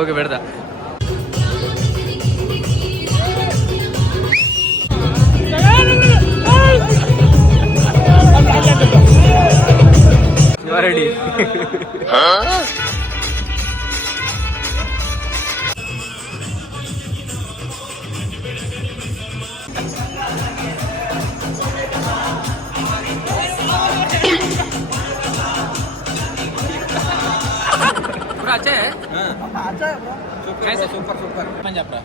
Okay పెడతా. Ready. अच्छा है? अच्छा है ब्रो. कैसे? Super super. पंजाब रा.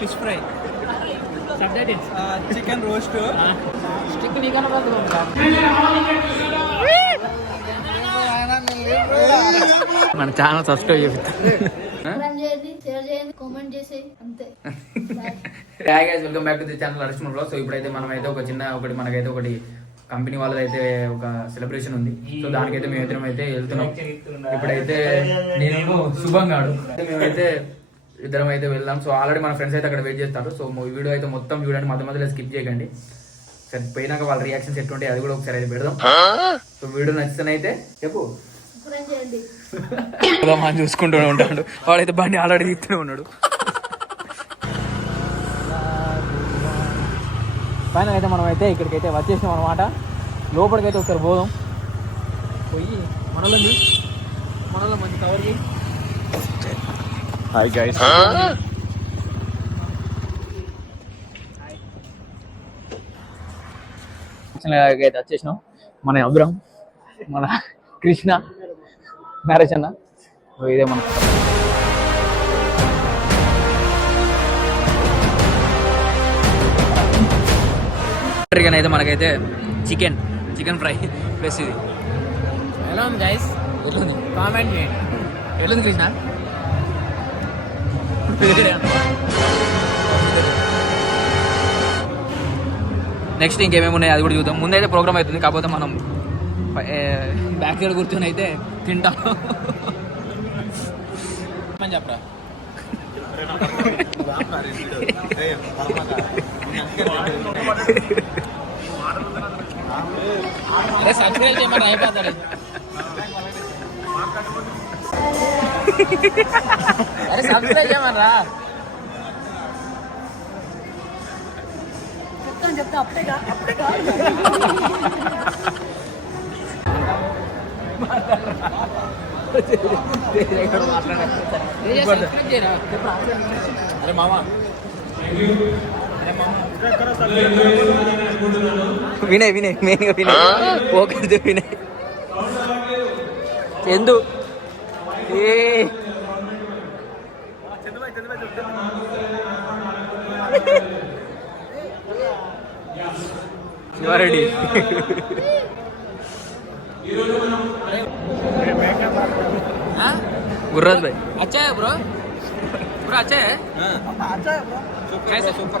Fish fry. Chicken roast. Stick नहीं करना पड़ता. మన ఛానల్ సబ్స్క్రైబ్ చేయండి, షేర్ చేయండి, కామెంట్ చేసి అంతే. Hi guys, welcome back to the channel Harsh blog. So ఇప్పుడైతే మనమైతే మనకైతే ఒకటి కంపెనీ వాళ్ళదైతే ఒక సెలబ్రేషన్ ఉంది. సో దానికైతే మేమిద్దరం అయితే వెళ్తున్నాం. ఇప్పుడైతే నేను శుభం గాడు మేమైతే ఇద్దరం అయితే వెళ్దాం. సో ఆల్రెడీ మన ఫ్రెండ్స్ అయితే అక్కడ వెయిట్ చేస్తారు. సో వీడియో అయితే మొత్తం చూడండి, మధ్యలో స్కిప్ చేయకండి. సరే పోయినాక వాళ్ళ రియాక్షన్స్ ఎట్లుంటాయి అది కూడా ఒకసారి అయితే పెడదాం. సో వీడియో నచ్చితేనైతే చెప్పు మనం చూసుకుంటూనే ఉంటాడు. వాడైతే బండి ఆల్రెడీ తీస్తూనే ఉన్నాడు. పైన అయితే మనం అయితే ఇక్కడికైతే వచ్చేసాం అనమాట. లోపలికైతే ఒకసారి పోదాం. పోయి మనలో మంచి కవర్కి హాయ్ గైస్. అయితే వచ్చేసినాం. మన అబ్రహం, మన కృష్ణ, మ్యారేజ్ అన్న. ఇదే మన అయితే మనకైతే చికెన్ ఫ్రై ప్లస్ ఇది. ఎలా ఉంది గైస్? ఎట్లుంది కామెంట్ చేయండి. ఎట్లుంది కృష్ణ? నెక్స్ట్ ఇంకేమేమి ఉన్నాయి అది కూడా చూద్దాం. ముందైతే ప్రోగ్రామ్ అవుతుంది, కాకపోతే మనం బ్యాక్ సైడ్ కూర్చొని అయితే తింటాం. చెప్పరా అరే సబ్స్క్రైబ్ చేయమని అయిపోతారు. అరే సబ్స్క్రైబ్ చేయమనరా చెప్తా అప్పుడేగా అరే మామా వినయ్ మెయిన్గా వినయ్ ఓకే వినయ్ ఎందు శివారెడ్డి गुर्राज भाई अच्छा है ब्रो अच्छा है कैसे सुपर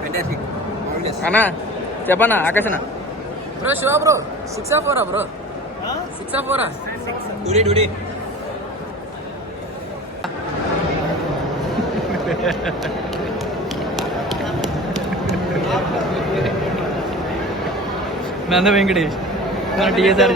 फैंटास्टिक అన్నా చెప్పనా ఆకాశనా బ్రో శివ బ్రో 6 బ్రో 6 డూడి నంద వెంకటేష్ మన టీఎస్ఆర్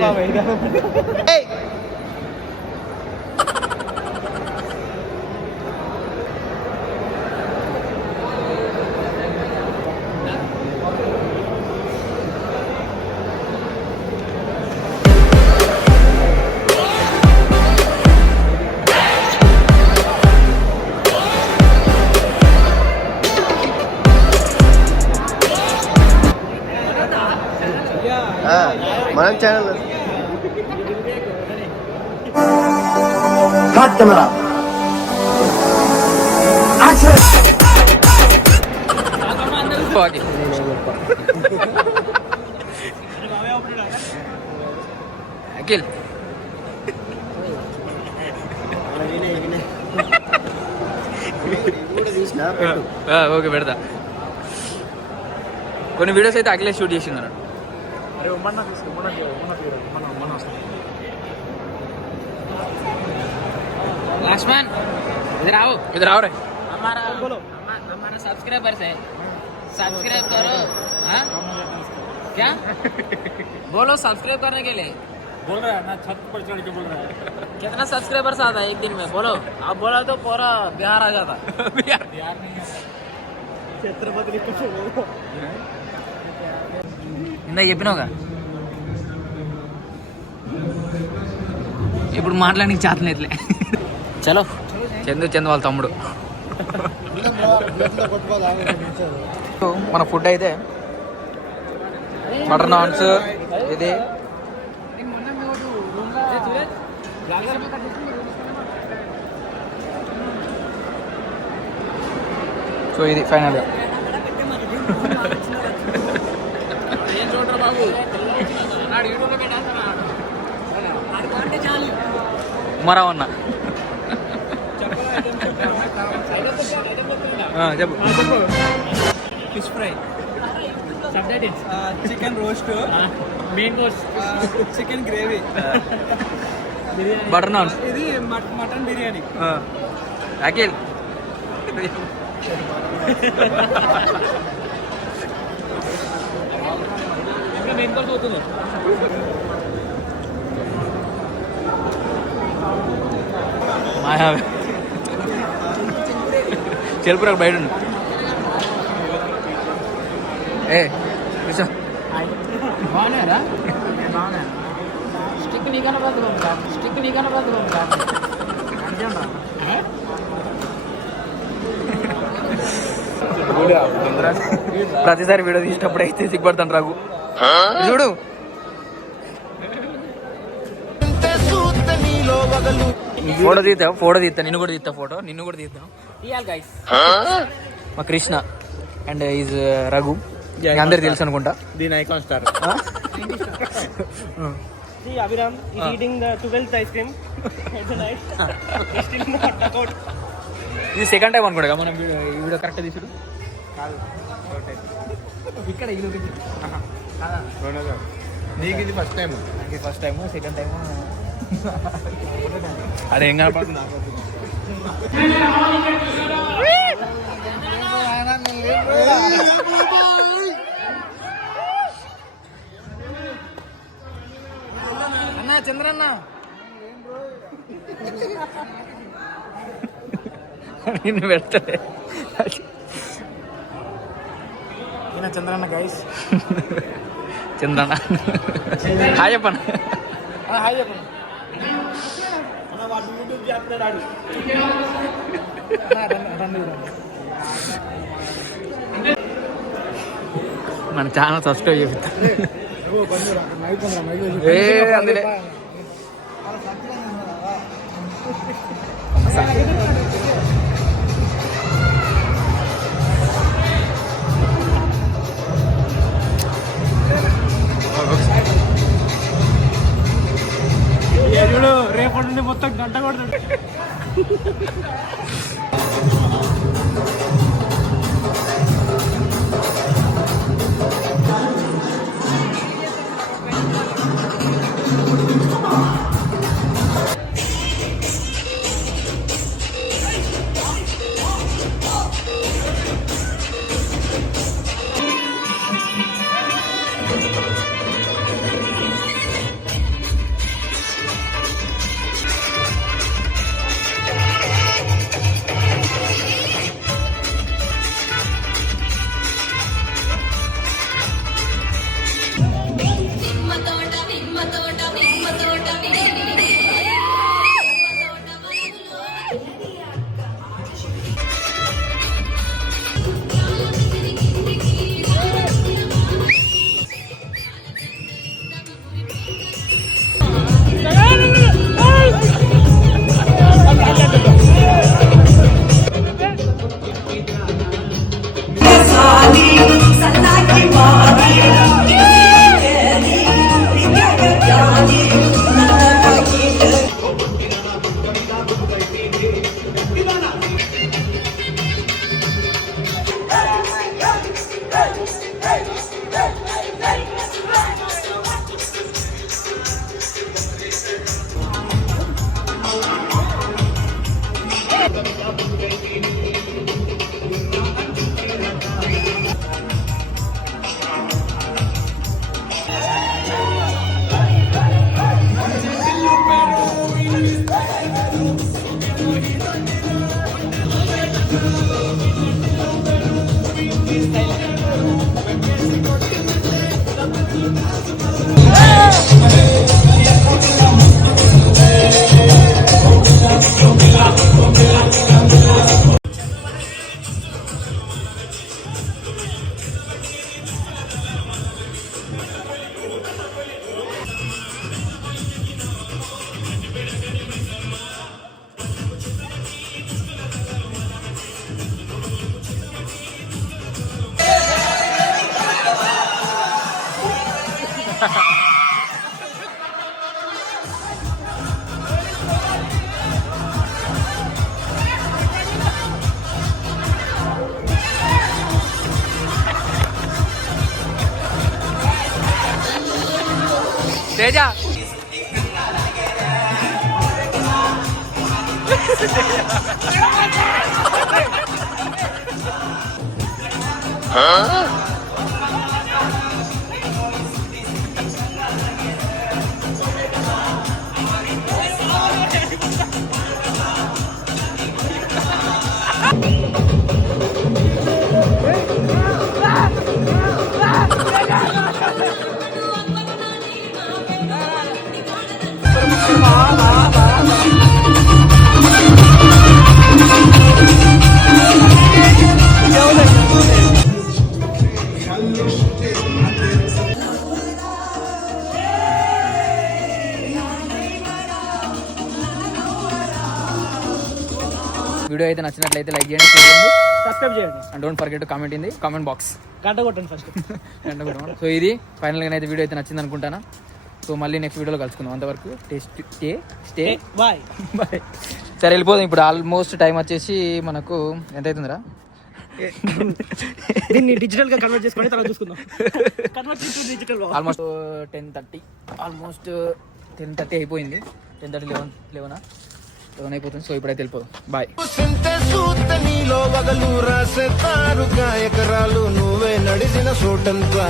మన ఛానల్ కెమెరా అఖిల్ ఓకే పెడతా. కొన్ని వీడియోస్ అయితే అఖిలే షూట్ చేసింది అన్నాడు. लक्ष्मण इधर आओ रे. हमारा सब्सक्राइबर्स है, सब्सक्राइब करो. हाँ क्या बोलो सब्सक्राइब करने के लिए बोल रहा है ना, छत पर चढ़ के बोल रहा है। कितना सब्सक्राइबर्स आता है एक दिन में बोलो आप बोला तो पूरा बिहार आ जाता बिहार बिहार नहीं है। छत्रपति ఇందా చెప్పినావుగా ఇప్పుడు మాట్లాడానికి చేతనట్లే చలో చందు వాళ్ళ తమ్ముడు మన ఫుడ్ అయితే మటన్ నాన్స్ ఇది సో ఇది ఫైనల్గా మరవన్న చెప్పు fish fry, chicken roast, main course chicken gravy, butter naans ఇది మటన్ బిర్యానీ. అఖిల్ ఇంకా మెయిన్ కోర్స్ అవుతుంది. మాయా చెల్పురా బయట ఉండు. ఏ కూర్చో బాగున్నారా బాగున్నా స్టిక్ నీకన్నా బతుకుంటా ప్రతిసారి వీడియో తీసినప్పుడు అయితే సిగ్గుపడతాను రాగు చూడు ఫోటో తీస్తా నిన్ను కూడా తీద్దాం గైస్ మా కృష్ణ అండ్ ఈజ్ రఘు అందరు తెలుసు అనుకుంటా దీని icon star Abhiram is eating the 12th ice cream at the night. Still not out. ఇది సెకండ్ టైం అనుకుంటా మనం ఈ వీడియో కరెక్ట్ తీసుడు ఇక్కడ నీకు ఇది ఫస్ట్ టైం సెకండ్ టైం అదే ఏం కనపడుతుంది అన్న చంద్రన్న నిన్ను పెడతాడే చంద్రన్న గైస్ చంద్రన్న హాయ్ చెప్పండి హాయ్ చెప్పండి మన ఛానల్ సబ్స్క్రైబ్ చేపిస్తా అందులో రేపటి నుండి మొత్తం గంట కొడుతుంది. తేజ వీడియో అయితే నచ్చినట్లయితే లైక్ చేయండి, షేర్ చేయండి, సబ్స్క్రైబ్ చేయండి and don't forget to comment in the comment box. గంట కొట్టండి ఫస్ట్. సో ఇది ఫైనల్గా అయితే వీడియో అయితే నచ్చింది అనుకుంటాను. సో మళ్ళీ నెక్స్ట్ వీడియోలో కలుసుకుందాం. అంతవరకు స్టే బాయ్ బాయ్. సరే వెళ్ళిపోదాం. ఇప్పుడు ఆల్మోస్ట్ టైం వచ్చేసి మనకు ఎంత అవుతుందిరా? దీన్ని డిజిటల్ గా కన్వర్ట్ చేసుకొని తర్వాత చూసుకుందాం. కన్వర్ట్ టు డిజిటల్ ఆల్మోస్ట్ 10:30 అయిపోయింది. 10:30 11 అయిపోతుంది. సో ఇప్పుడైతే వెళ్ళిపోదాం. బాయ్. నీలో వగలు రాసే తారుగా ఎకరాలు నువ్వే నడిచిన చోటంతా